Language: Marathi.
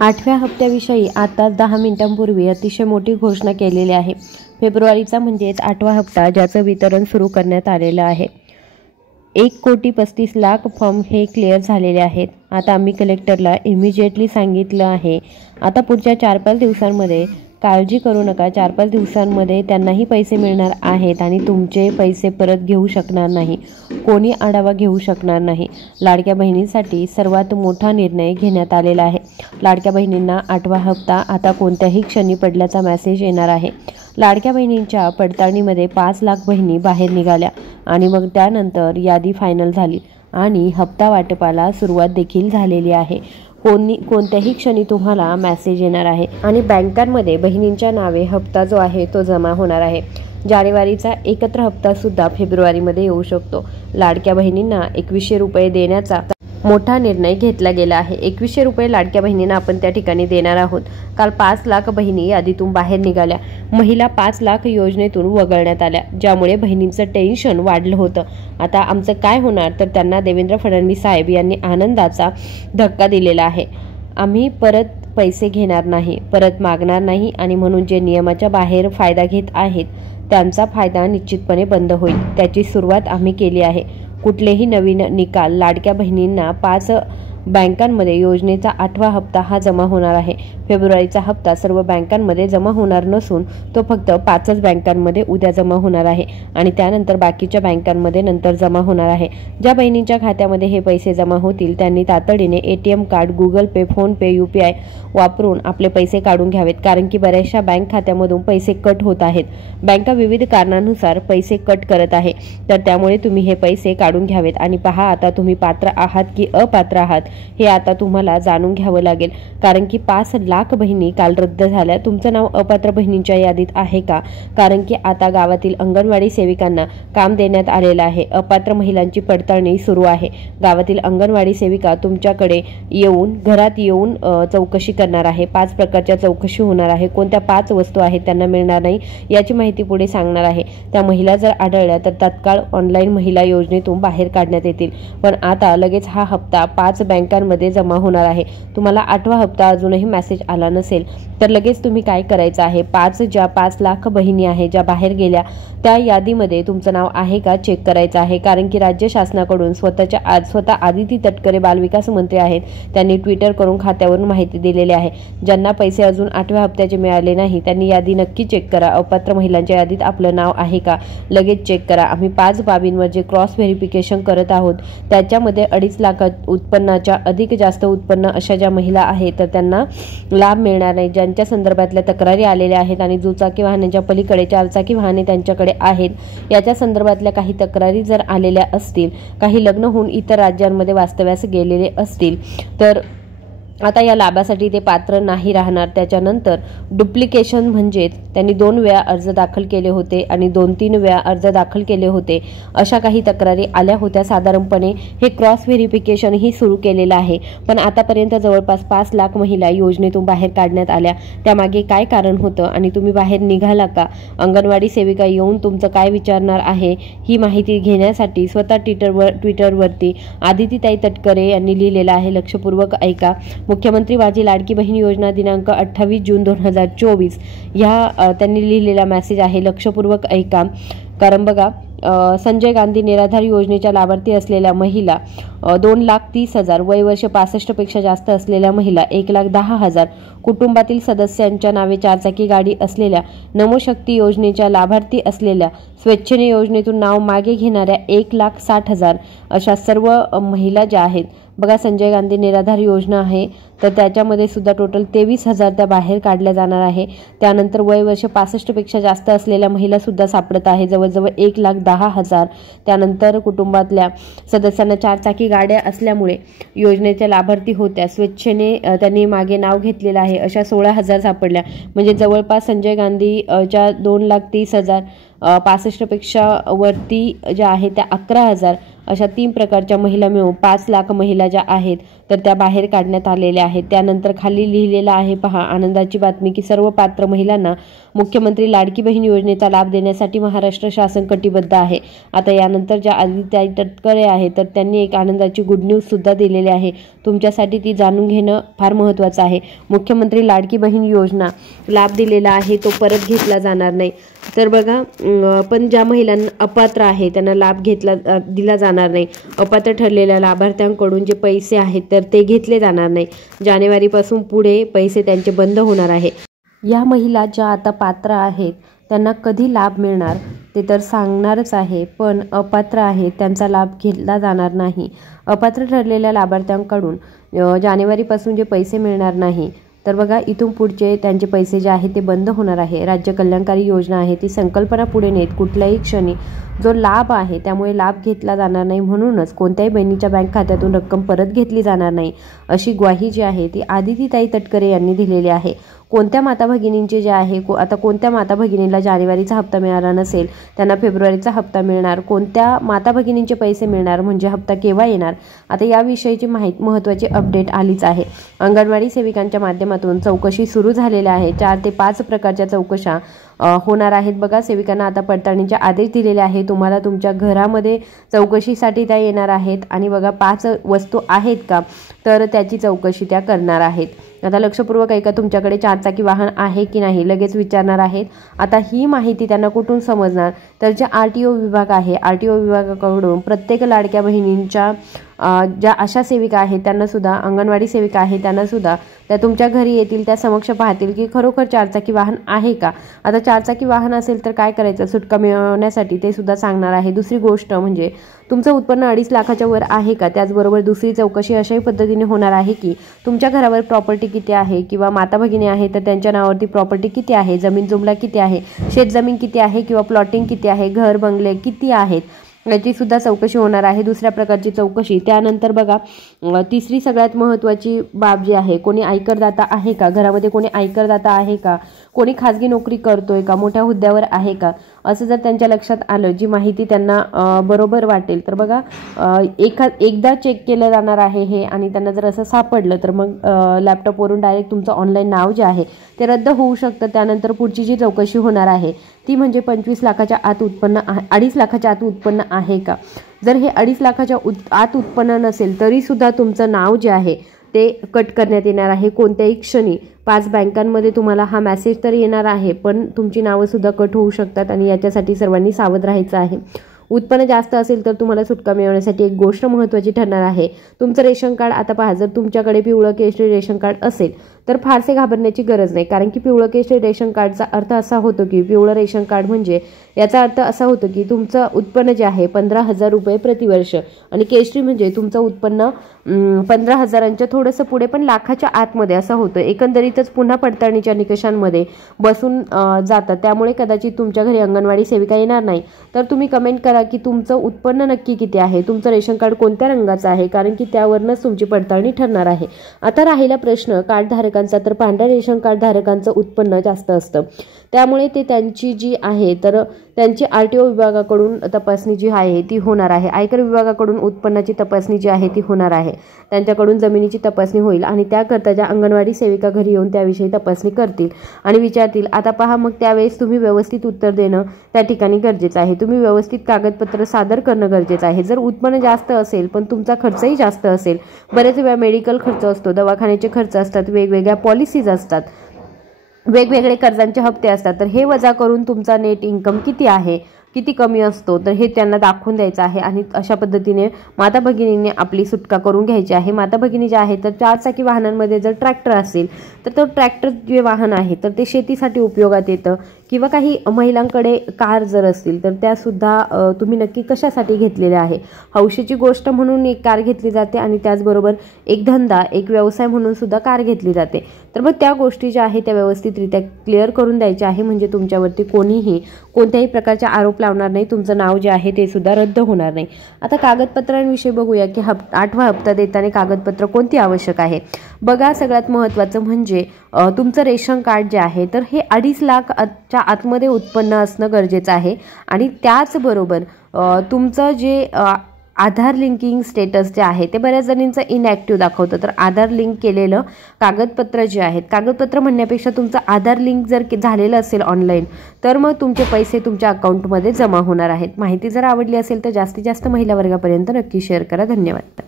8व्या हप्त्याविषयी आता 10 मिनिटांपूर्वी अतिशय मोठी घोषणा केलेली आहे। फेब्रुवारीचा म्हणजेच 8वा हप्ता ज्याचं वितरण सुरू करण्यात आलेलं आहे। 1,35,00,000 फॉर्म हे क्लिअर झालेले आहेत। आता आम्ही कलेक्टरला इमिजिएटली सांगितलं आहे। आता पुढच्या 4-5 दिवसांमध्ये काळजी करू नका, 4-5 दिवसांमध्ये त्यांनाही पैसे मिळणार आहेत आणि तुमचे पैसे परत घेऊ शकणार नाही, कोणी आढावा घेऊ शकणार नाही। लाडक्या बहिणींसाठी सर्वात मोठा निर्णय घेण्यात आलेला आहे। लाडक्या बहिणींना 8वा हप्ता आता कोणत्याही क्षणी पडल्याचा मेसेज येणार आहे। लाडक्या बहिणींच्या पडताळणीमध्ये 5 लाख बहिणी बाहेर निघाल्या आणि मग त्यानंतर यादी फायनल झाली आणि हप्ता वाटपाला सुरुवात देखील झालेली आहे। कोणत्याही क्षणी तुम्हाला मेसेज येणार आहे आणि बँकांमध्ये बहिणींच्या नावे हप्ता जो आहे तो जमा होणार आहे। जानेवारीचा एकत्र हप्ता सुद्धा फेब्रुवारीमध्ये येऊ शकतो। लाडक्या बहिणींना 2100 रुपये देण्याचा मोठा निर्णय घेतला गेला आहे। 2100 रुपये लाडक्या बहिणींना आपण त्या ठिकाणी देणार आहोत। काल 5 लाख बहिणी यादीतून बाहेर निघाल्या, महिला 5 लाख योजनेतून वगळण्यात आल्या, ज्यामुळे बहिणींचं टेन्शन वाढलं होतं। आता आमचं काय होणार, तर त्यांना देवेंद्र फडणवीस साहेब यांनी आनंदाचा धक्का दिलेला आहे। आम्ही परत पैसे घेणार नाही, परत मागणार नाही आणि म्हणून जे नियमाच्या बाहेर फायदा घेत आहेत त्यांचा फायदा निश्चितपणे बंद होईल, त्याची सुरुवात आम्ही केली आहे। कुठलेही नवीन निकाल लाडक्या बहिणींना 5 बँकांमध्ये योजनेचा 8वा हप्ता हा जमा होणार आहे। फेब्रुवारीचा हप्ता सर्व बँकांमध्ये जमा होणार नसून तो फक्त 5च बँकांमध्ये उद्या जमा होणार आहे आणि त्यानंतर बाकीच्या बँकांमध्ये नंतर जमा होणार आहे। ज्या बहिणींच्या खात्यामध्ये हे पैसे जमा होतील त्यांनी तातडीने ATM कार्ड, गुगल पे, फोन पे, UPI वापरून आपले पैसे काढून घ्यावेत, कारण की बऱ्याचशा बँक खात्यामधून पैसे कट होत आहेत। बँका विविध कारणांनुसार पैसे कट करत आहे, तर त्यामुळे तुम्ही हे पैसे काढून घ्यावेत आणि पहा आता तुम्ही पात्र आहात की अपात्र आहात हे आता तुम्हाला जाणून घ्यावं लागेल, कारण की 5 लाख बहिणी काल रद्द झाल्या। तुमचं नाव अपात्र बहिणींच्या यादीत आहे का? कारण की आता गावातील अंगणवाडी सेविकांना काम देण्यात आलेलं आहे। अपात्र महिलांची पडताळणी सुरू आहे। गावातील अंगणवाडी सेविका तुमच्याकडे येऊन घरात येऊन चौकशी करणार आहे। 5 प्रकारच्या चौकशी होणार आहे। कोणत्या 5 वस्तू आहेत त्यांना मिळणार नाही याची माहिती पुढे सांगणार आहे। त्या महिला जर आढळल्या तर तात्काळ ऑनलाईन महिला योजनेतून बाहेर काढण्यात येतील। पण आता लगेच हा हप्ता 5 बँकांमध्ये जमा होणार आहे। तुम्हाला 8वा हप्ता अजूनही मेसेज आला नसेल तर लगेच तुम्ही काय करायचं आहे, 5 लाख बहिणी आहेत ज्या बाहेर गेल्या त्या यादीमध्ये तुमचं नाव आहे का चेक करायचं आहे, कारण की राज्य शासनाकडून स्वतः आदिती तटकरे बालविकास मंत्री आहेत, त्यांनी ट्विटर करून खात्यावरून माहिती दिलेली आहे। ज्यांना पैसे अजून 8व्या हप्त्याचे मिळाले नाही त्यांनी यादी नक्की चेक करा। अपात्र महिलांच्या यादीत आपलं नाव आहे का लगेच चेक करा। आम्ही 5 बाबींवर जे क्रॉस व्हेरिफिकेशन करत आहोत त्याच्यामध्ये 2.5 लाख उत्पन्नाच्या अधिक जास्त उत्पन्न अशा ज्या महिला आहेत तर त्यांना लाभ मिळणार नाही। ज्यांच्या संदर्भातल्या तक्रारी आलेल्या आहेत आणि दुचाकी वाहनांच्या पलीकडे 4 चाकी वाहने त्यांच्याकडे आहेत, याच्या संदर्भातल्या काही तक्रारी जर आलेल्या असतील, काही लग्न होऊन इतर राज्यांमध्ये वास्तव्यास गेलेले असतील तर आता या लाभासाठी ते पात्र नाही राहणार। त्याच्यानंतर डुप्लिकेशन म्हणजेच त्यांनी 2 वेळा अर्ज दाखल केले होते आणि 2-3 वेळा अर्ज दाखल केले होते अशा काही तक्रारी आल्या होत्या। साधारणपणे हे क्रॉस व्हेरिफिकेशन ही सुरू केलेलं आहे, पण आतापर्यंत जवळपास 5 लाख महिला योजनेतून बाहेर काढण्यात आल्या। त्यामागे काय कारण होतं आणि तुम्ही बाहेर निघाला का? अंगणवाडी सेविका येऊन तुमचं काय विचारणार आहे ही माहिती घेण्यासाठी स्वतः ट्विटरवरती आदितीताई तटकरे यांनी लिहिलेलं आहे, लक्षपूर्वक ऐका। मुख्यमंत्री माझी लाडकी बहीण योजना दिनांक 28 जून 2024 ह्या त्यांनी लिहिलेला मेसेज आहे, लक्षपूर्वक ऐका। कारण बघा, संजय गांधी निराधार योजनेच्या लाभार्थी असलेल्या महिला 2,30,000, वय वर्ष 65 पेक्षा जास्त असलेल्या महिला 1,10,000, कुटुंबातील सदस्यांच्या नावे 4 चाकी गाडी असलेल्या, नमोशक्ती योजनेच्या लाभार्थी असलेल्या, स्वेच्छेने योजनेतून नाव मागे घेणाऱ्या 1,60,000 अशा सर्व महिला ज्या आहेत बघा, संजय गांधी निराधार योजना आहे तर त्याच्यामध्ये सुद्धा टोटल 23,000 त्या बाहेर काढल्या जाणार आहे। त्यानंतर वय वर्ष 65 पेक्षा जास्त असलेल्या महिला सुद्धा सापडत आहे, जवळजवळ 1,10,000। त्यानंतर कुटुंबातल्या सदस्यांना 4 चाकी गाड्या असल्यामुळे योजनेच्या लाभार्थी होत्या, स्वेच्छेने त्यांनी मागे नाव घेतलेलं आहे, अशा 16,000 सापडल्या। म्हणजे जवळपास संजय गांधीच्या 2,30,000, 65 पेक्षा वरती ज्या आहेत त्या 11,000 अशा 3 प्रकारच्या महिला मिळून 5 लाख महिला ज्या आहेत तर त्या बाहेर काढण्यात आलेल्या आहेत। त्यानंतर खाली लिहिलेलं आहे पहा, आनंदाची बातमी की सर्व पात्र महिलांना मुख्यमंत्री लाडकी बहीण योजनेचा लाभ देण्यासाठी महाराष्ट्र शासन कटिबद्ध आहे। आता यानंतर ज्या आदिताई तटकरे आहेत तर त्यांनी एक आनंदाची गुड न्यूज सुद्धा दिलेली आहे, तुमच्यासाठी ती जाणून घेणं फार महत्त्वाचं आहे। मुख्यमंत्री लाडकी बहीण योजना लाभ दिलेला आहे तो परत घेतला जाणार नाही। तर बघा, पण ज्या महिलांना अपात्र आहे त्यांना लाभ दिला जाणार नाही। अपात्र ठरलेल्या लाभार्थ्यांकडून जे पैसे आहेत तर ते घेतले जाणार नाही। जानेवारीपासून पुढे पैसे त्यांचे बंद होणार आहे। या महिला ज्या आता पात्र आहेत त्यांना कधी लाभ मिळणार ते तर सांगणारच आहे, पण अपात्र आहेत त्यांचा लाभ घेतला जाणार नाही। अपात्र ठरलेल्या लाभार्थ्यांकडून जानेवारीपासून जे पैसे मिळणार नाही तर बघा, इथून पुढचे त्यांचे पैसे जे आहेत ते बंद होणार आहे। राज्य कल्याणकारी योजना आहे ती संकल्पना पुढे नेत कुठल्याही क्षणी जो लाभ आहे त्यामुळे लाभ घेतला जाणार नाही, म्हणूनच कोणत्याही बहिणीच्या बँक खात्यातून रक्कम परत घेतली जाणार नाही अशी ग्वाही जी आहे ती आदितीताई तटकरे यांनी दिलेली आहे। कोणत्या माता भगिनींचे जे आहे आता कोणत्या माता भगिनीला जानेवारीचा हप्ता मिळाला नसेल त्यांना फेब्रुवारीचा हप्ता मिळणार, कोणत्या माता भगिनींचे पैसे मिळणार, म्हणजे हप्ता केव्हा येणार, आता याविषयीची महत्त्वाची अपडेट आलीच आहे। अंगणवाडी सेविकांच्या माध्यमातून चौकशी सुरू झालेल्या आहे। 4 ते 5 प्रकारच्या चौकशा होणार आहेत। बघा, सेविकांना आता पडताळणीचे आदेश दिलेले आहे, तुम्हाला तुमच्या घरामध्ये चौकशीसाठी त्या येणार आहेत आणि बघा 5 वस्तू आहेत का तर त्याची चौकशी त्या करणार आहेत। आता लक्षपूर्वक ऐका, तुमच्याकडे 4 चाकी वाहन आहे की नाही लगेच विचारणार आहेत। आता ही माहिती त्यांना कुठून समजणार तर जे RTO विभाग आहे, RTO विभागाकडून प्रत्येक लाडक्या बहिणींच्या ज्या आशा सेविका आहेत त्यांना सुद्धा, अंगणवाडी सेविका आहेत त्यांना सुद्धा त्या तुमच्या घरी येतील, त्या समक्ष पाहतील की खरोखर 4 चाकी वाहन आहे का। आता 4 चाकी वाहन असेल तर काय करायचं, सुटका मिळवण्यासाठी ते सुद्धा सांगणार आहे। दुसरी गोष्ट म्हणजे तुमचं उत्पन्न 2.5 लाखाच्या वर आहे का। त्याचबरोबर दुसरी चौकशी अशाही पद्धतीने होणार आहे की तुमच्या घरावर प्रॉपर्टी किती आहे, किंवा माता भगिनी आहे तर त्यांच्या नावावरती प्रॉपर्टी किती आहे, जमीन जुमला किती आहे, शेतजमीन किती आहे किंवा प्लॉटिंग किती आहे, घर बंगले किती आहेत याची सुद्धा चौकशी होणार आहे। दुसऱ्या प्रकारची चौकशी त्यानंतर बघा, तिसरी सगळ्यात महत्त्वाची बाब जी आहे, कोणी आयकरदाता आहे का, घरामध्ये कोणी आयकरदाता आहे का, कोणी खाजगी नोकरी करतोय का, मोठ्या हुद्द्यावर आहे का, असं जर त्यांच्या लक्षात आलं, जी माहिती त्यांना बरोबर वाटेल तर बघा एकदा चेक केलं जाणार आहे हे, आणि त्यांना जर असं सापडलं तर मग लॅपटॉपवरून डायरेक्ट तुमचं ऑनलाईन नाव जे आहे ते रद्द होऊ शकतं। त्यानंतर पुढची जी चौकशी होणार आहे ती म्हणजे 25 लाखाच्या आत उत्पन्न 2.5 लाखाच्या आत उत्पन्न आहे का। जर हे 2.5 लाखाच्या आत उत्पन्न नसेल तरी सुद्धा तुमचं नाव जे आहे ते कट करण्यात येणार आहे कोणत्याही क्षणी। 5 बँकांमध्ये तुम्हाला हा मेसेज तर येणार आहे, पण तुमची नावं सुद्धा कट होऊ शकतात आणि याच्यासाठी सर्वांनी सावध राहायचं आहे। उत्पन्न जास्त असेल तर तुम्हाला सुटका मिळवण्यासाठी एक गोष्ट महत्त्वाची ठरणार आहे, तुमचं रेशन कार्ड। आता पहा, जर तुमच्याकडे पिवळं केशरी रेशन कार्ड असेल तर फारसे घाबरण्याची गरज नाही, कारण की पिवळं केशरी रेशन कार्डचा अर्थ असा होतो की पिवळं रेशन कार्ड म्हणजे याचा अर्थ असा होतो की तुमचं उत्पन्न जे आहे 15,000 रुपये प्रतिवर्ष, आणि केशरी म्हणजे तुमचं उत्पन्न 15,000च्या थोडंसं पुढे पण लाखाच्या आतमध्ये असं होतं। एकंदरीतच पुन्हा पडताळणीच्या निकषांमध्ये बसून जातं, त्यामुळे कदाचित तुमच्या घरी अंगणवाडी सेविका येणार नाही। तर तुम्ही कमेंट करा की तुमचं उत्पन्न नक्की किती आहे, तुमचं रेशन कार्ड कोणत्या रंगाचं आहे, कारण की त्यावरनंच तुमची पडताळणी ठरणार आहे। आता राहिला प्रश्न कार्ड धारकांचा, तर पांढऱ्या रेशन कार्ड धारकांचं उत्पन्न जास्त असतं, त्यामुळे ते त्यांची जी आहे तर त्यांची RTO विभागाकडून तपासणी जी आहे ती होणार आहे। आयकर विभागाकडून उत्पन्नाची तपासणी जी आहे ती होणार आहे, त्यांच्याकडून जमिनीची तपासणी होईल आणि त्याकरता ज्या अंगणवाडी सेविका घरी येऊन त्याविषयी तपासणी करतील आणि विचारतील। आता पहा, मग त्यावेळेस तुम्ही व्यवस्थित उत्तर देणं त्या ठिकाणी गरजेचं आहे, तुम्ही व्यवस्थित कागदपत्र सादर करणं गरजेचं आहे। जर उत्पन्न जास्त असेल पण तुमचा खर्चही जास्त असेल, बरेच वेळा मेडिकल खर्च असतो, दवाखान्याचे खर्च असतात, वेगवेगळ्या पॉलिसीज असतात, वेगवेगळे कर्जांचे हप्ते असतात, तर हे वजा करून तुमचा नेट इन्कम किती आहे, किती कमी असतो तर हे त्यांना दाखवून द्यायचं आहे आणि अशा पद्धतीने माता भगिनींनी आपली सुटका करून घ्यायची आहे। माता भगिनी जे आहे तर 4 चाकी वाहनांमध्ये जर ट्रॅक्टर असेल तर तो ट्रॅक्टर जे वाहन आहे तर ते शेतीसाठी उपयोगात येतं, किंवा काही महिलांकडे कार जर असतील तर त्यासुद्धा तुम्ही नक्की कशासाठी घेतलेल्या आहे। हौशीची गोष्ट म्हणून एक कार घेतली जाते आणि त्याचबरोबर एक धंदा, एक व्यवसाय म्हणून सुद्धा कार घेतली जाते। तर मग त्या गोष्टी ज्या आहेत त्या व्यवस्थितरित्या क्लिअर करून द्यायच्या आहे, म्हणजे तुमच्यावरती कोणीही कोणत्याही प्रकारचे आरोप लावणार नाही, तुमचं नाव जे आहे ते सुद्धा रद्द होणार नाही। आता कागदपत्रांविषयी बघूया की 8वा हप्ता देताना कागदपत्र कोणती आवश्यक आहे। बघा, सगळ्यात महत्त्वाचं म्हणजे तुमचं रेशन कार्ड जे आहे तर हे 2.5 लाखच्या आतमध्ये उत्पन्न असणं गरजेचं आहे, आणि त्याचबरोबर तुमचं जे आधार लिंकिंग स्टेटस जे आहे ते बऱ्याच जणींचं इनॅक्टिव्ह दाखवतं. तर आधार लिंक केलेलं कागदपत्र जे आहेत, कागदपत्र म्हणण्यापेक्षा तुमचं आधार लिंक जर झालेलं असेल ऑनलाईन, तर मग तुमचे पैसे तुमच्या अकाउंटमध्ये जमा होणार आहेत. माहिती जर आवडली असेल तर जास्तीत जास्त महिला वर्गापर्यंत नक्की शेअर करा. धन्यवाद.